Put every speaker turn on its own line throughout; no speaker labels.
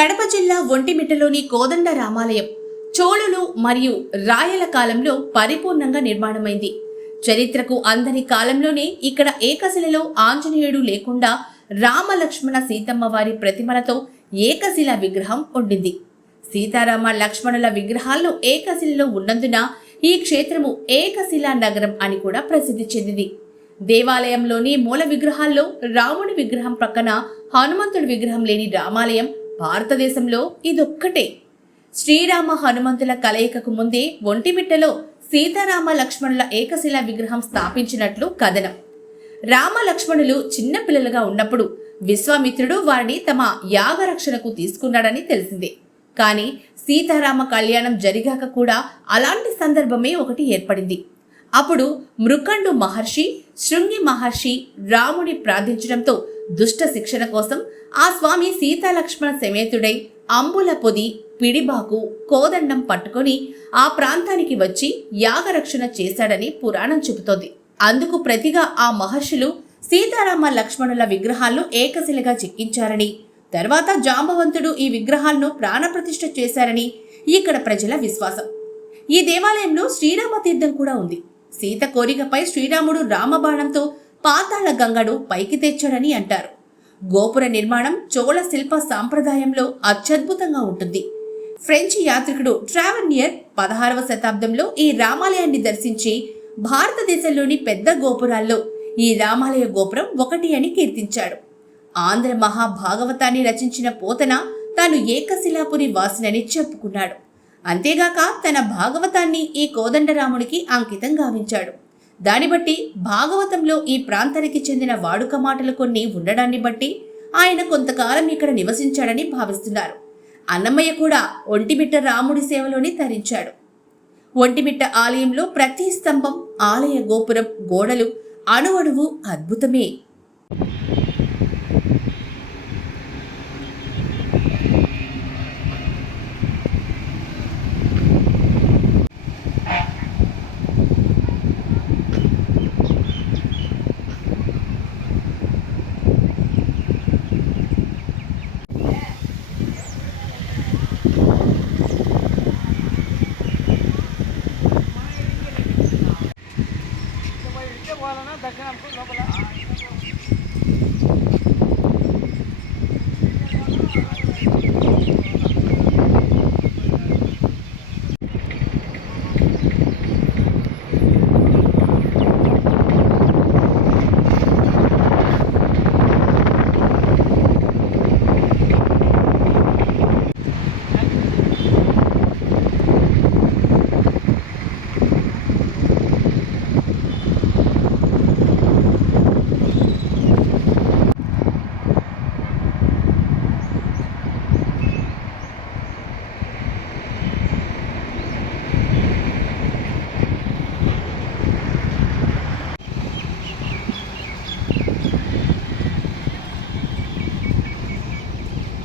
కడప జిల్లా ఒంటిమిట్టలోని కోదండ రామాలయం చోళులు మరియు రాయల కాలంలో పరిపూర్ణంగా నిర్మాణమైంది. చరిత్రకు అందని కాలంలోనే ఇక్కడ ఏకశిలలో ఆంజనేయుడు లేకుండా రామలక్ష్మణ సీతమ్మ వారి ప్రతిమలతో ఏకశిల విగ్రహం ఉండింది. సీతారామ లక్ష్మణుల విగ్రహాలు ఏకశిలలో ఉన్నందున ఈ క్షేత్రము ఏకశిలా నగరం అని కూడా ప్రసిద్ధి చెందింది. దేవాలయంలోని మూల విగ్రహాల్లో రాముడి విగ్రహం ప్రక్కన హనుమంతుడి విగ్రహం లేని రామాలయం భారతదేశంలో ఇదొక్కటే. శ్రీరామ హనుమంతుల కలయికకు ముందే ఒంటిమిట్టలో సీతారామ లక్ష్మణుల ఏకశిల విగ్రహం స్థాపించినట్లు కథనం. రామ లక్ష్మణులు చిన్న పిల్లలుగా ఉన్నప్పుడు విశ్వామిత్రుడు వారిని తమ యాగరక్షణకు తీసుకున్నాడని తెలిసిందే. కానీ సీతారామ కళ్యాణం జరిగాక కూడా అలాంటి సందర్భమే ఒకటి ఏర్పడింది. అప్పుడు మృకండు మహర్షి శృంగి మహర్షి రాముని ప్రార్థించడంతో దుష్ట శిక్షణ కోసం ఆ స్వామి సీతాలక్ష్మణ సమేతుడై అంబుల పొది పిడిబాకు కోదండం పట్టుకొని ఆ ప్రాంతానికి వచ్చి యాగరక్షణ చేశాడని పురాణం చెబుతోంది. అందుకు ప్రతిగా ఆ మహర్షులు సీతారామ లక్ష్మణుల విగ్రహాలను ఏకశిలగా చెక్కించారని తర్వాత జాంబవంతుడు ఈ విగ్రహాలను ప్రాణప్రతిష్ఠ చేశారని ఇక్కడ ప్రజల విశ్వాసం. ఈ దేవాలయంలో శ్రీరామ తీర్థం కూడా ఉంది. సీత కోరికపై శ్రీరాముడు రామబాణంతో పాతాళ గంగడు పైకి తెచ్చాడని అంటారు. గోపుర నిర్మాణం చోళ శిల్ప సాంప్రదాయంలో అత్యద్భుతంగా ఉంటుంది. ఫ్రెంచ్ యాత్రికుడు ట్రావెనియర్ పదహారవ శతాబ్దంలో ఈ రామాలయాన్ని దర్శించి భారతదేశంలోని పెద్ద గోపురాల్లో ఈ రామాలయ గోపురం ఒకటి అని కీర్తించాడు. ఆంధ్ర మహాభాగవతాన్ని రచించిన పోతన తాను ఏకశిలాపురి వాసినని చెప్పుకున్నాడు. అంతేగాక తన భాగవతాన్ని ఈ కోదండరాముడికి అంకితం గావించాడు. దాన్ని బట్టి భాగవతంలో ఈ ప్రాంతానికి చెందిన వాడుక మాటలు కొన్ని ఉండడాన్ని బట్టి ఆయన కొంతకాలం ఇక్కడ నివసించాడని భావిస్తున్నారు. అన్నమయ్య కూడా ఒంటిమిట్ట రాముడి సేవలోని తరించాడు. ఒంటిమిట్ట ఆలయంలో ప్రతి స్తంభం ఆలయ గోపురం గోడలు అణువణువు అద్భుతమే.
Danke, dann kommt noch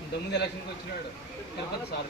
ఇంతకుముందు ఎలక్షన్కి వచ్చినాడు తిరుపతి సార్